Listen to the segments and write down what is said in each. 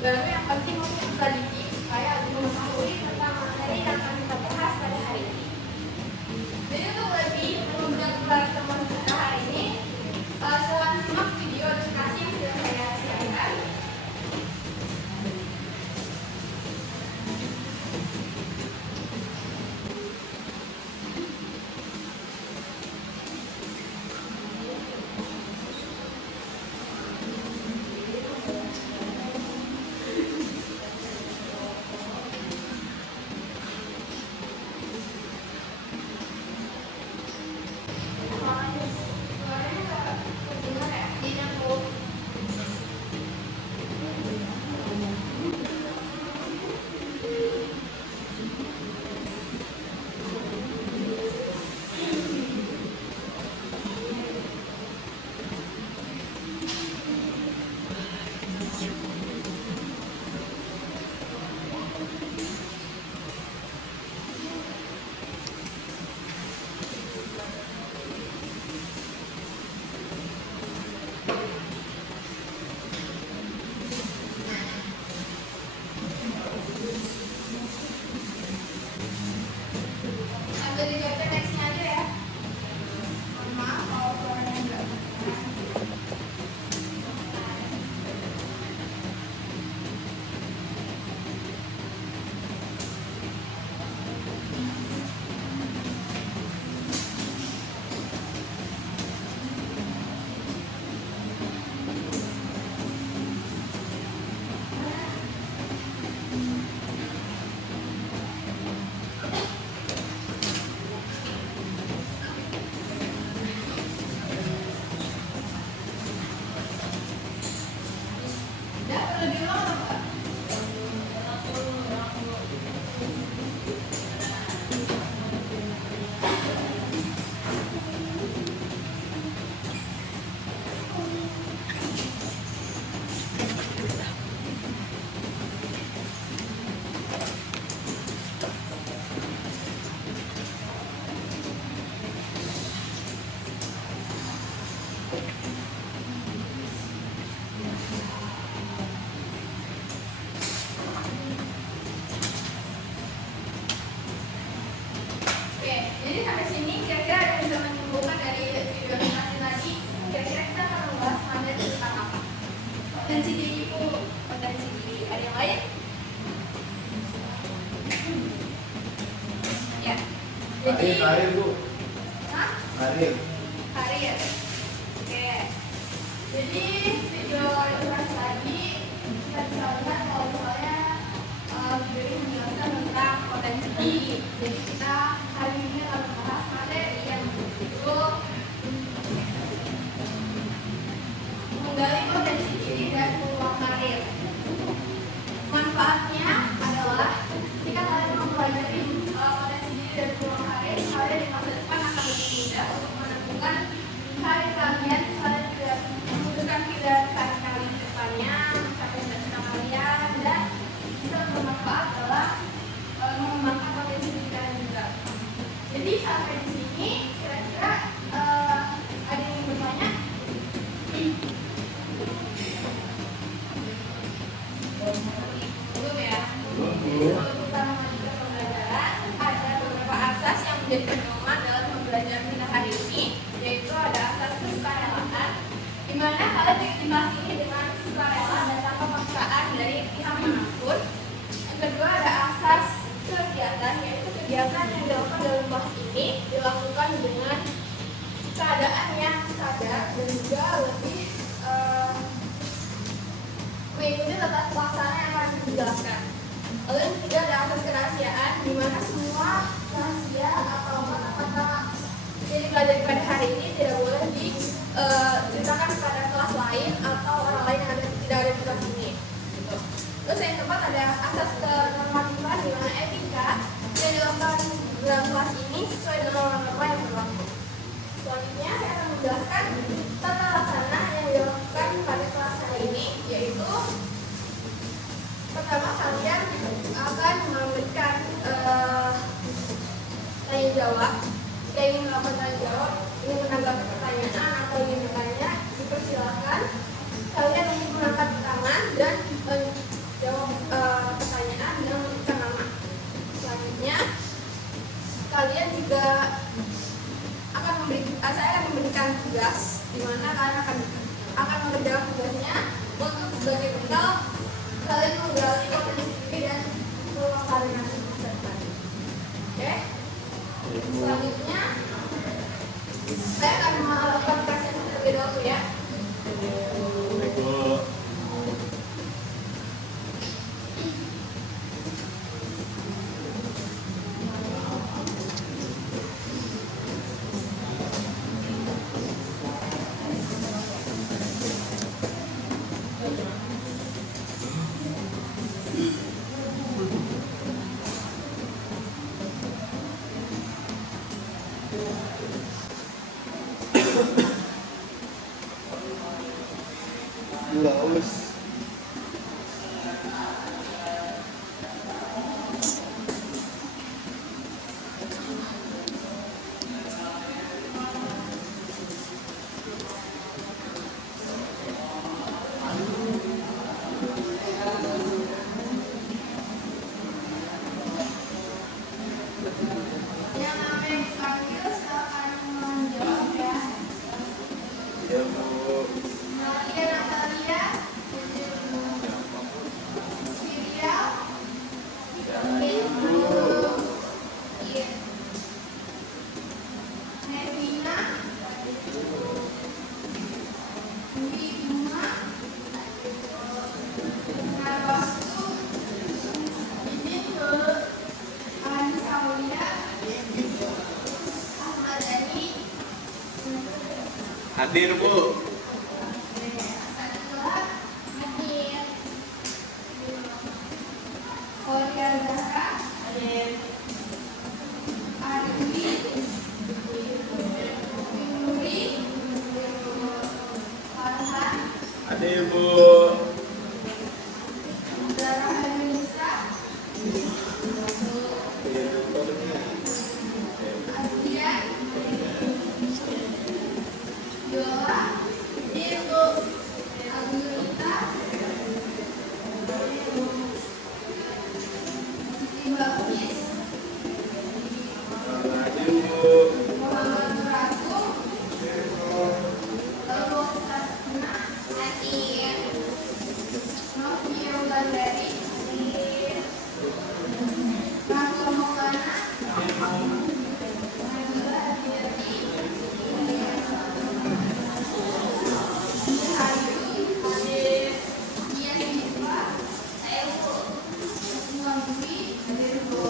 Lalu yang penting untuk selidiki supaya mengetahui tentang materi yang akan kita bahas pada hari ini. Jadi untuk lebih menunjang pertemuan kita hari ini, silahkan simak video diskusi yang sudah saya siapkan. Jadi sampai sini kira-kira ada yang bisa menyimpulkan dari video animasi tadi. Kira-kira kita akan membahas materi tentang apa? Potensi diri Bu, potensi diri. Ada yang lain? Ya. Jadi Karir Bu. Hah? Karir. Karir. Oke. Jadi video animasi tadi kita bisa lihat kalau misalnya video ini menjelaskan tentang potensi diri. Jadi kita hari ini akan membahas materi yang berjudul menggali potensi diri dan peluang karir. Manfaatnya adalah jika kalian mempelajari potensi diri dan peluang karir, kalian di masa depan akan lebih mudah untuk menentukan karir kalian. Kalian tidak memutuskan pilihan karir kalian ke depannya, mencapai cita-cita kalian, dan bisa bermanfaat dalam mengembangkan potensi diri kalian juga. Jadi sampai di sini kira-kira ada yang bertanya? Belum ya? Untuk kita melanjutkan pembelajaran, ada beberapa asas yang menjadi pedoman dalam pembelajaran kita hari ini, yaitu ada asas kesukarelaan, di mana kalian di kelas ini dengan sukarela dan tanpa paksaan dari pihak manapun. Yang kedua ada asas kegiatan, yaitu kegiatan yang dilakukan dalam kelas ini dilakukan dengan keadaan yang sadar dan juga lebih mengikuti tata pelaksana yang akan dijelaskan. Lalu yang ketiga ada asas kerahasiaan, di mana semua rahasia atau kata-kata yang dipelajari pada hari ini tidak boleh diceritakan kepada kelas lain atau orang lain yang tidak ada di kelas ini. Gitu. Terus yang keempat ada asas kenormatifan, di mana etika yang dilakukan dalam kelas ini sesuai dengan norma-norma yang berlaku. Selanjutnya saya akan menjelaskan tata laksana yang dilakukan pada kelas hari ini, yaitu pertama kalian akan memberikan tanya jawab. Jika ingin melakukan tanya jawab, ingin menanggapi pertanyaan atau ingin bertanya, dipersilakan kalian untuk mengangkat tangan dan jawab pertanyaan dengan menyebutkan nama. Selanjutnya kalian juga saya akan memberikan tugas di mana kalian akan mengerjakan tugasnya untuk sebagai bekal kalian menggali kompetensi dan kalian nanti masa depan. Oke. Selanjutnya saya akan melakukan presentasi terlebih dahulu ya. Laos. Yang namanya dipanggil silakan menjawab ya. Ya, Bu. Nadia Natalia, Sirial, Ibu, Nevina, Dwi Bima, Nawastu, Bibi, Anissa Aulia, Ahmad Dhani, Hadir, Bu. Hadir, Korea Zahra, Hadir, Arwi, Yuri, Farhan, Hadir, Bu. Zara Anissa, Adrian, Yola, Ibu, Agulita, Ibakis, Hadir, Bu. Muhammad Ratu, Lalu Satna, Hadir, Novia Wulandari, Hadir, Ratu Maulana, Nabila Hadiati, Hadir, Hadir, Nia Hifa, saya Bu, Imam Dwi, Hadir Bu,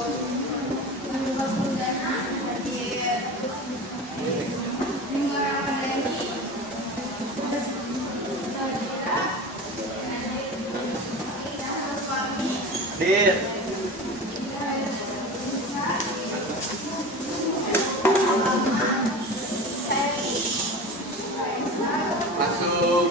Nabila Sudana, Hadir, Rimba Ramadhani, Sadira, Hadir, Ida Suami, Hadir. Masuk.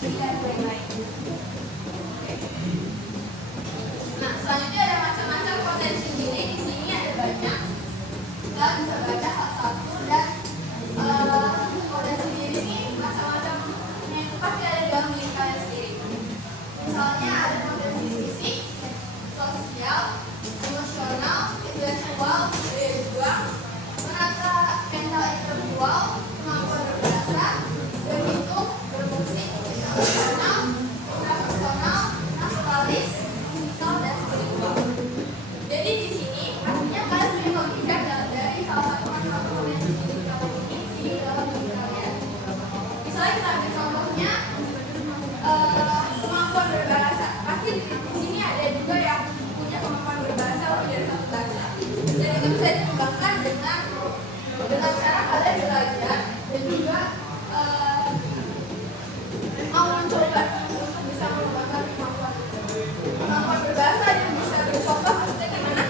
dan lain-lain. Nah, selanjutnya ada macam-macam potensi diri. Di sini ada banyak. Kita bisa baca satu-satu dan potensi diri ini macam-macam yang pasti ada dalam diri kalian sendiri. Misalnya ada potensi fisik, sosial, emosional, intelektual, daya juang, menata mental intelektual, kemampuan berbahasa, berhitung, bermusik, emosional, personal, naturalis, digital, dan spiritual. Jadi di sini artinya kalian punya logika dari salah satu macam potensi diri kalian ini di dalam diri kalian. Misalnya kita ambil contohnya kemampuan berbahasa. Pasti di sini ada juga yang punya kemampuan berbahasa lebih dari satu bahasa. Dan itu bisa dikembangkan dengan cara kalian belajar dan juga mau mencoba untuk bisa mengembangkan kemampuan berbahasa yang bisa bercontoh maksudnya gimana?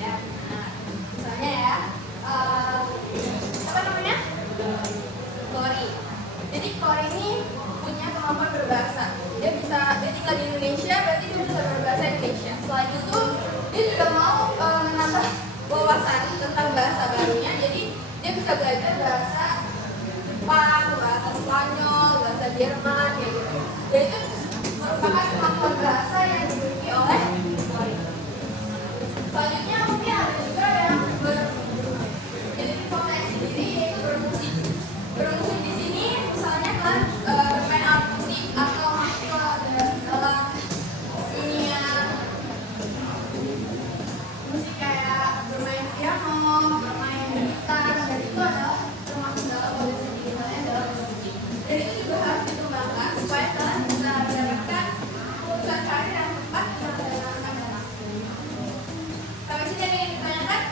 Ya, nah, misalnya ya, apa namanya? Kori. Jadi Kori ini punya kemampuan berbahasa. Dia tinggal di Indonesia, berarti dia bisa berbahasa Indonesia. Selain itu, dia juga mau menambah wawasan tentang bahasa barunya. Jadi dia bisa belajar bahasa Jepang, bahasa Spanyol, bahasa Jerman, kayak gitu. Dan itu merupakan kemampuan bahasa yang dimiliki oleh Kori. Selanjutnya mungkin ada juga yang jadi potensi diri yaitu bermusik. Bermusik di sini misalnya kan bermain alat musik atau masuk dalam dunia musik kayak bermain piano, bermain gitar, dan itu adalah termasuk dalam potensi diri kalian dalam bermusik. Dan itu juga harus dikembangkan supaya kalian bisa mendapatkan keputusan karir yang tepat dalam akan datang. Sampai sini ada yang ditanyakan?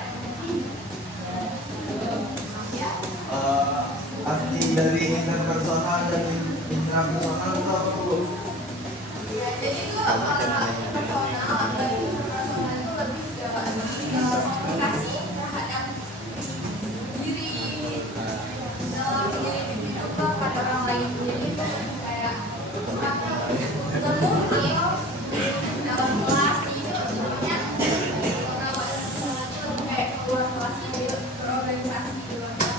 Ya. Arti dari interpersonal dan intrapersonal itu apa, Bu? Ya, jadi itu personal dan interpersonal itu lebih ke komunikasi terhadap diri dalam diri juga pada orang lain. Jadi itu kayak nggak mungkin dalam kelas itu sebenarnya personal itu kayak keluar kelas itu berorganisasi di luar kelas.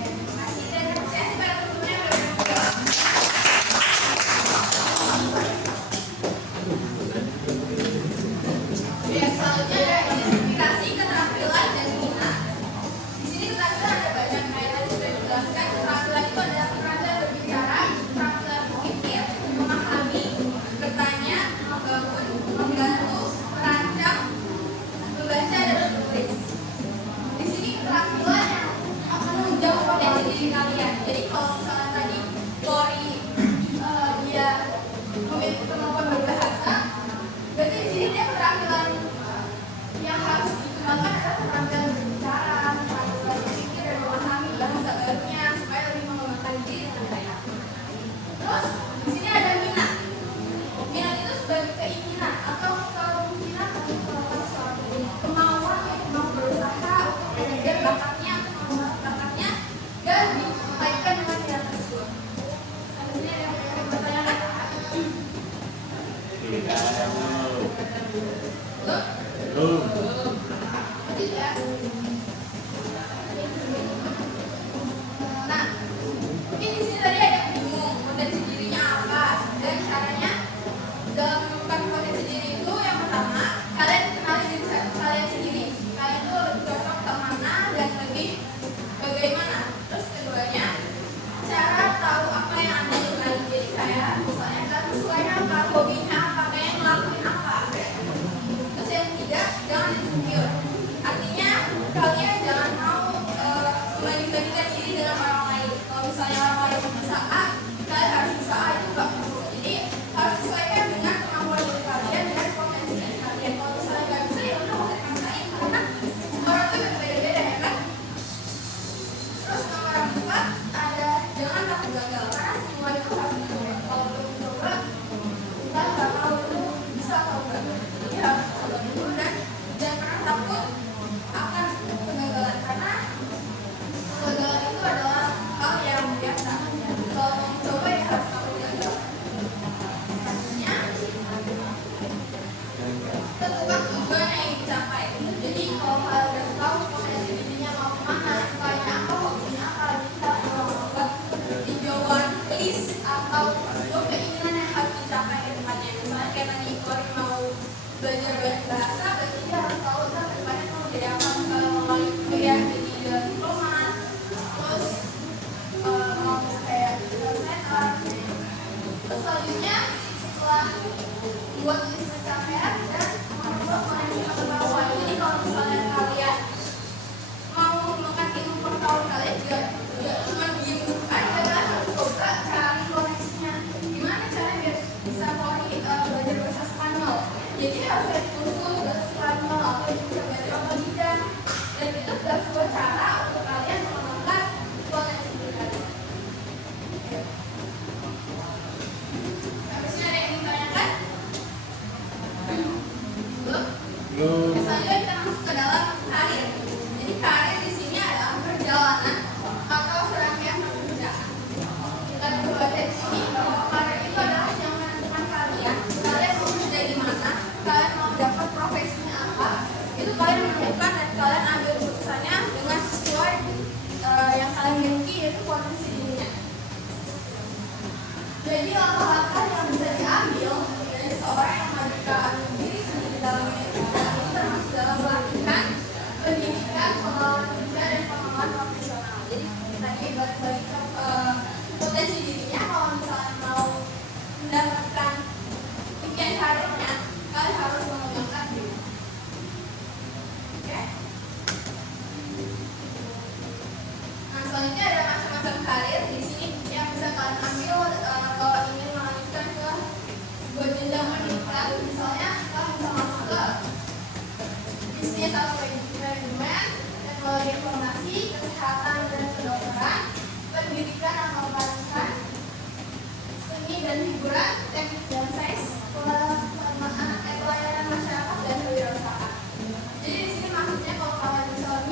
Terima kasih dan belajar banyak bahasa, berarti dia harus tahu kan kedepannya mau jadi apa. Misalnya mau kuliah jadi diplomat, terus mau kayak translator. Terus selanjutnya setelah buat list pencapaian dan membuat koneksi pengetahuan. Jadi kalau misalnya kalian mau menggunakan ilmu pengetahuan kalian juga cuma diem aja kan, harus coba cari koneksinya. Gimana caranya biar bisa belajar bahasa Spanyol? Jadi harus ada kursus bahasa Spanyol atau bisa belajar otodidak. Dan itu adalah sebuah cara untuk kalian mengembangkan koneksi kalian. Habisnya ada yang ingin ditanyakan? Belum? Belum. Selanjutnya kita masuk ke dalam karir. Jadi karir di sini adalah perjalanan atau serangkaian pekerjaan. Kita bisa baca di sini bahwa karir itu adalah yang menentukan kalian. Kalian mau kerja di mana, kalian mau dapat profesinya apa, itu kalian menentukan dan kalian ambil keputusannya dengan sesuai yang kalian miliki, yaitu potensi dirinya. Jadi langkah-langkah yang bisa diambil dari seorang yang mengajukan diri sendiri dalam pendidikan itu termasuk dalam pelatihan, pendidikan, pengalaman kerja dan pengalaman profesional. Jadi tadi balik ke potensi dirinya, kalau misalnya mau mendapatkan impian karirnya, kalian harus mengembangkan diri. Oke? Nah, selanjutnya ada macam-macam karir di sini yang bisa kalian ambil kalau ingin melanjutkan ke sebuah jenjang pendidikan. Misalnya kalian bisa masuk ke bisnis atau manajemen, teknologi informasi, kesehatan dan kedokteran, pendidikan atau pelatihan, seni dan hiburan, teknik dan sains, pelayanan masyarakat dan kewirausahaan. Jadi di sini maksudnya kalau kalian misalnya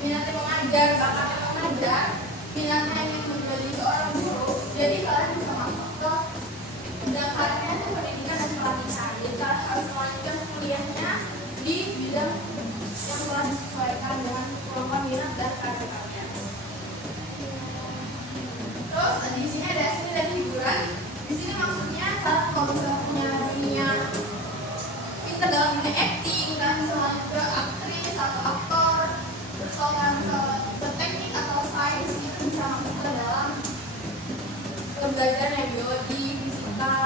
minatnya mengajar, bakatnya mengajar, minatnya ingin menjadi seorang guru, jadi kalian bisa masuk ke bidang karirnya itu pendidikan dan pelatihan. Jadi kalian harus melanjutkan kuliahnya di bidang yang telah disesuaikan dengan kemampuan minat dan karir kalian. Terus di sini ada seni dan hiburan. Di sini maksudnya kalian kalau misalnya punya dunia pintar dalam dunia acting, kalian bisa lanjut ke aktris atau aktor. Terus kalau kalian ke teknik atau sains itu bisa masuk ke dalam pembelajaran biologi, fisika,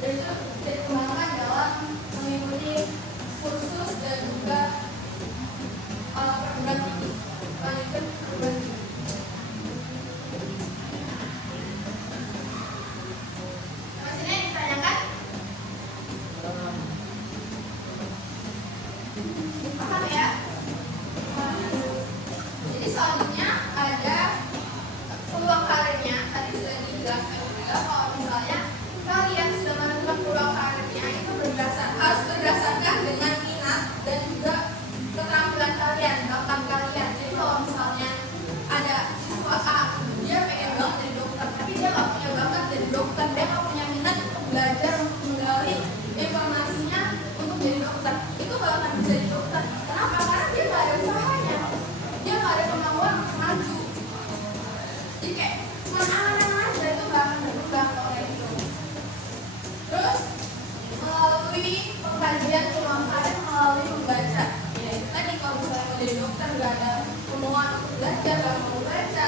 dan itu bisa dikembangkan dalam mengikuti kursus dan juga perguruan tinggi. Lanjutkan perguruan tinggi. Masih ada yang ditanyakan? Paham ya? Jadi selanjutnya ada peluang karirnya. Tadi sudah dijelaskan juga kalau misalnya kalian sudah menentukan peluang karirnya itu harus berdasarkan dengan minat dan juga keterampilan kalian, bakat kalian. Jadi kalau misalnya ada siswa A, dia pengen banget jadi dokter, tapi dia nggak punya bakat jadi dokter, dia nggak punya minat untuk belajar untuk menggali informasinya untuk jadi dokter, itu nggak akan bisa jadi dokter. Kenapa? Karena dia nggak ada usahanya, dia nggak ada kemauan untuk maju. Jadi kayak cuma angan-angan aja, itu nggak akan berubah kalau kayak gitu. Terus melalui pengkajian kemampuan melalui membaca. Ya itu tadi kalau misalnya mau jadi dokter nggak ada kemauan untuk belajar, nggak mau baca,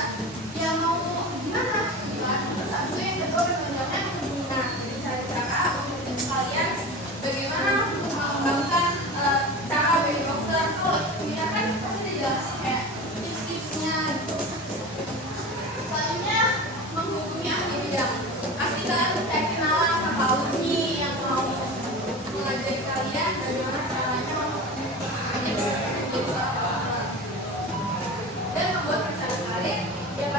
ya mau gimana? Terus habis itu yang kedua bertanya guna. Jadi cari cara untuk kalian bagaimana mengembangkan cara bagi dokter. Kalau ini kan pasti dijelasin kayak tips-tipsnya gitu. Selanjutnya menghubungi ahli bidang. Pasti kalian kayak kenalan sama alumni yang mau mengajari kalian bagaimana caranya dan membuat rencana karir yang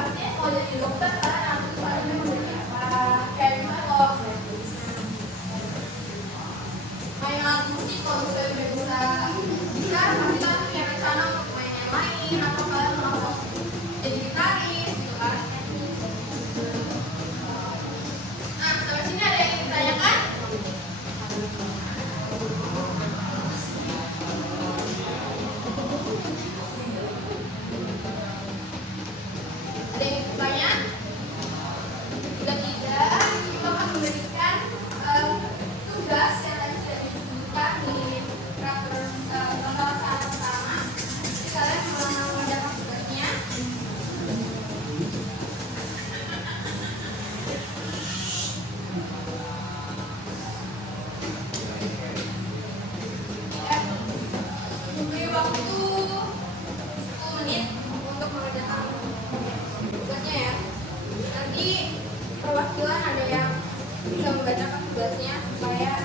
tugasnya supaya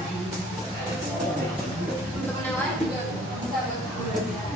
teman yang lain juga bisa bantu belajar.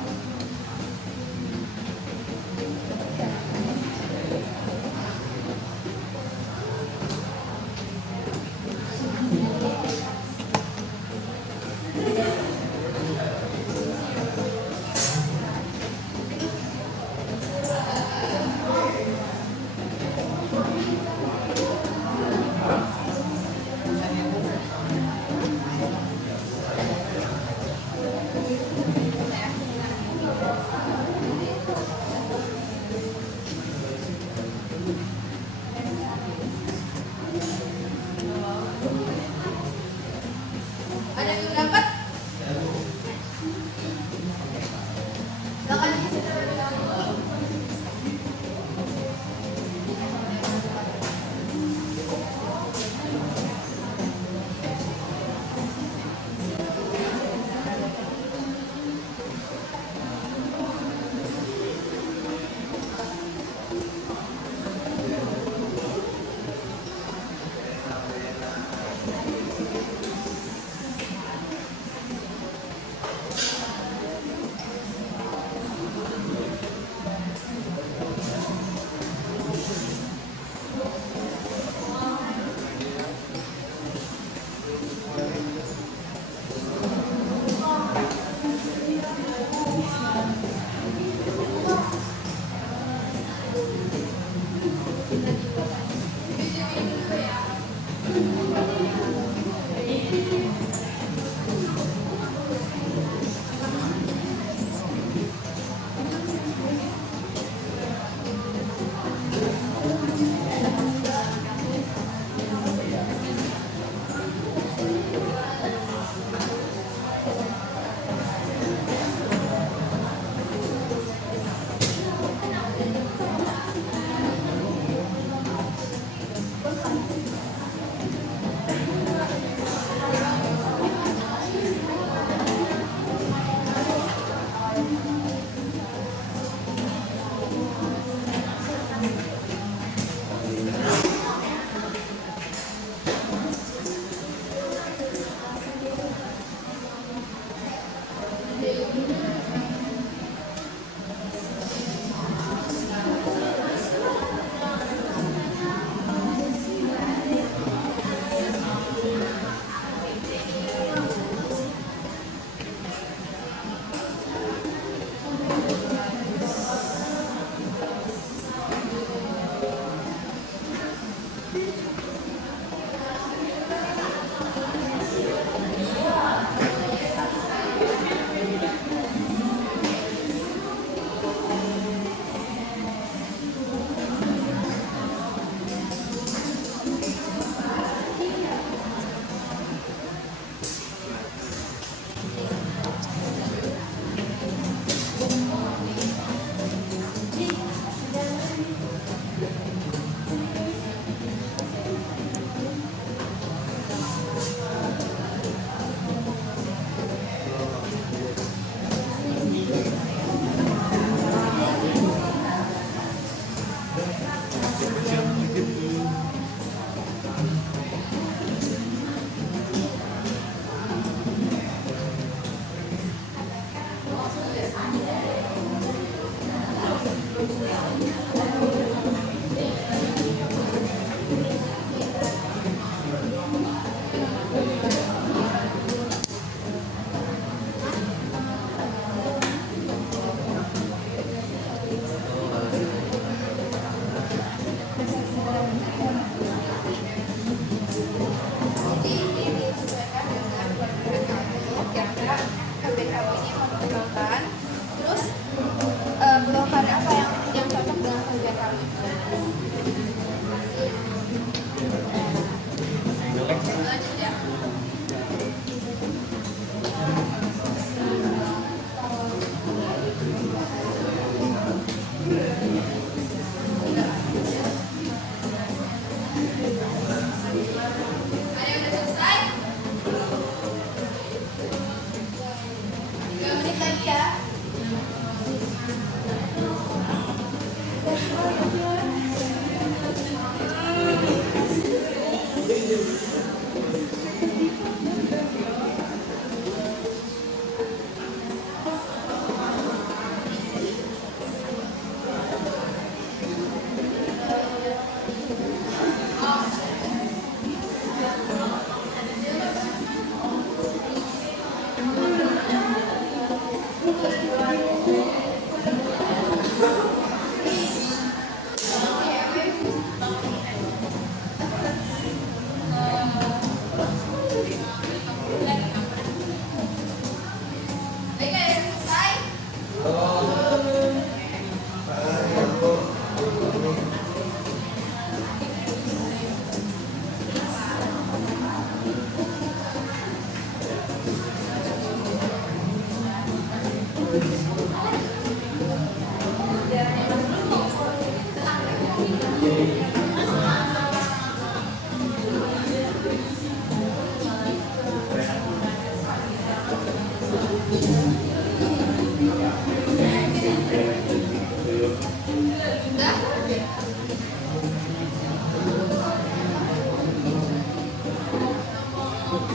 Udah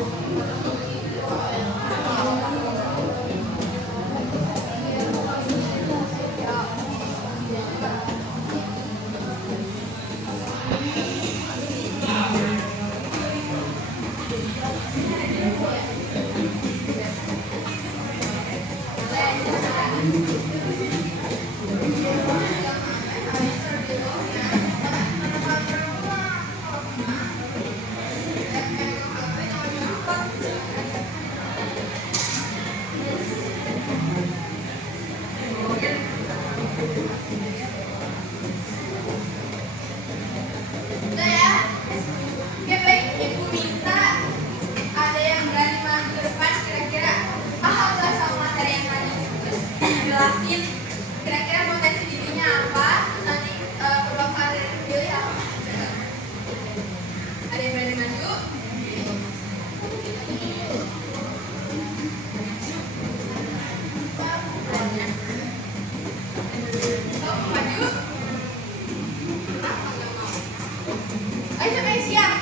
ya. Oke baik, Ibu minta ada yang berani maju ke depan kira-kira paham nggak sama materi yang tadi jelasin kira-kira potensi dirinya apa, terus nanti peluang karir yang dipilih apa. Ada yang berani maju? Kamu maju? Kenapa nggak mau? Ayo sampai siap.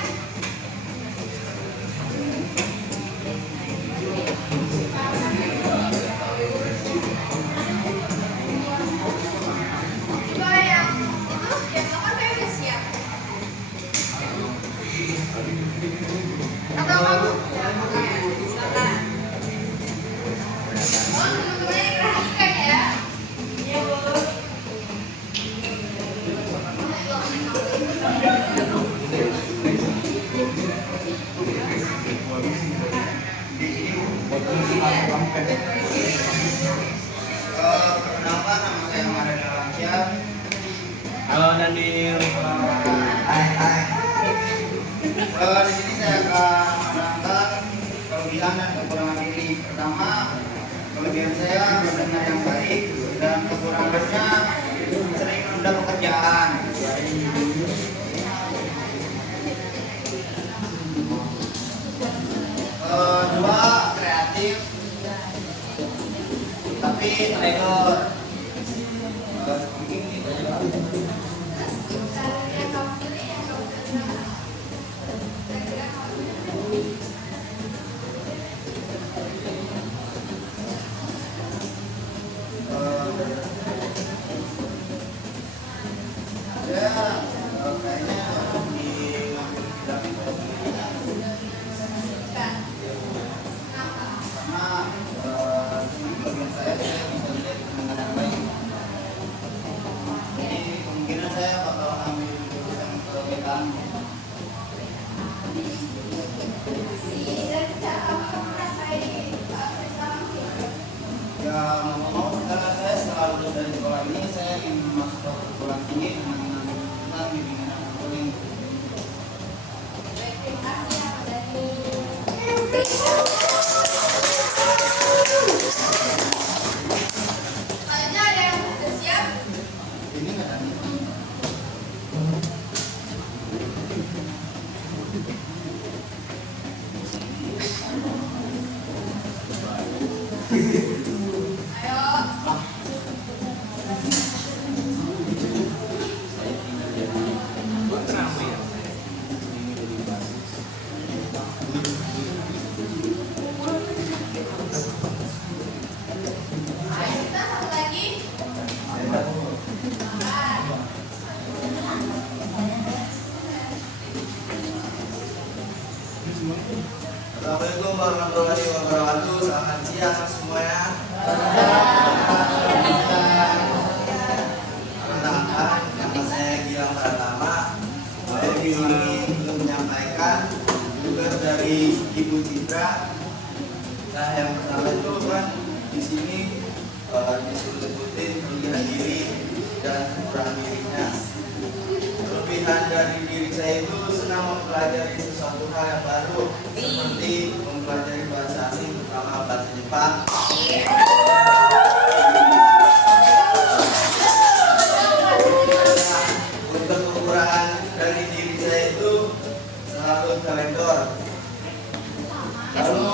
Coba yang nomor saya udah siap. Atau kamu? Silakan. Oh, teman-teman yang perhatikan ya. Iya, Bu. Perkenalkan, nama saya Maharani Alamsyah. Halo Daniel. Hai. Di sini saya akan menerangkan kelebihan dan kekurangan diri. Pertama, kelebihan saya mendengar yang baik dan kekurangannya sering menunda pekerjaan. Dua, kreatif tapi teledor. Yang kamu pilih, yang kamu pilih. Kira-kira kamu pilih. Kayaknya di Kan? Kenapa? karena kelebihan saya bisa lihat dengan baik. Jadi kemungkinan saya bakal ambil jurusan kedokteran. Dan cara kamu merasakan prestasi Ya mau karena saya selalu dari sekolah ini saya ingin masuk ke perguruan tinggi dengan tentang bimbingan akademik. baik, terima kasih ya Pak Dani. Selanjutnya ada yang sudah siap? Ini nggak ada. Ayo. Ayo kita satu lagi. Assalamualaikum warahmatullahi wabarakatuh. Selamat siang semuanya. Perkenalkan, nama saya Gilang Pratama. Saya di sini untuk menyampaikan tugas dari Ibu Citra. Nah, yang pertama itu kan di sini disuruh sebutin kelebihan diri dan kekurangan dirinya. Kelebihan dari diri saya itu senang mempelajari sesuatu hal yang baru, seperti mempelajari bahasa asing, terutama bahasa Jepang. Untuk kekurangan dari diri saya itu selalu teledor. Lalu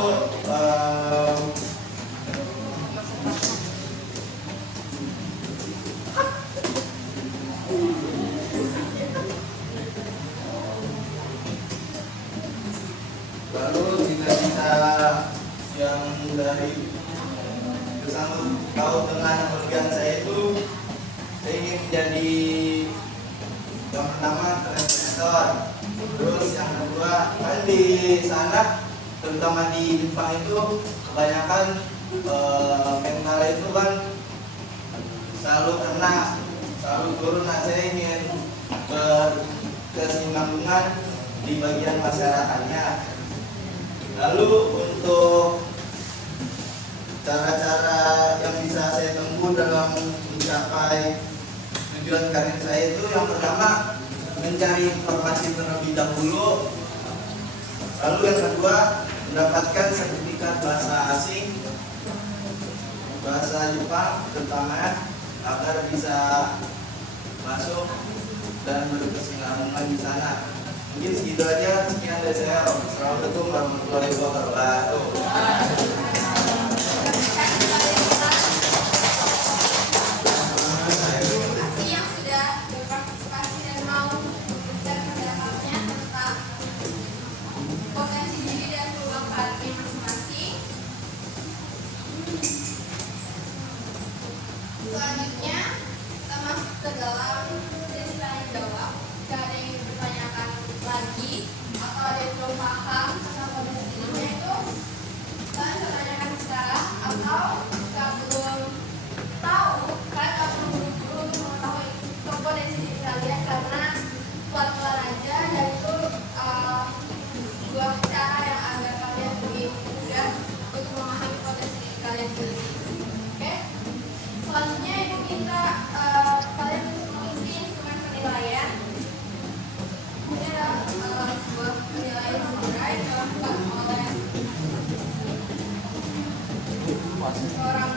lalu yang dari bersangkut paut dengan organ saya itu, saya ingin menjadi yang pertama translator. Terus yang kedua kan di sana, terutama di Jepang itu kebanyakan mental itu kan selalu kena, selalu turun. Nah, saya ingin berkesinambungan di bagian masyarakatnya. Lalu untuk cara-cara yang bisa saya tempuh dalam mencapai tujuan karir saya itu, yang pertama mencari informasi terlebih dahulu. Lalu yang kedua mendapatkan sertifikat bahasa asing, bahasa Jepang terutama, agar bisa masuk dan berkesinambungan di sana. Mungkin segitu aja. Sekian dari saya. Assalamualaikum warahmatullahi wabarakatuh. Yang sudah berpartisipasi dan mau memberikan pendapatnya tentang potensi diri dan peluang karirnya masing-masing. Selanjutnya kita masuk ke dalam sesi tanya jawab. Jika ada yang dipertanyakan lagi atau ada yang belum paham tentang potensi dirinya itu, kalian bisa tanyakan sekarang, atau jika belum tahu, kalian gak perlu buru-buru untuk mengetahui potensi diri kalian, karena pelan-pelan aja, dan itu sebuah cara yang agar kalian lebih mudah untuk memahami potensi diri kalian sendiri. Oke? Selanjutnya ibu minta kalian untuk mengisi instrumen penilaian. Ini adalah sebuah penilaian segera yang dilakukan oleh seorang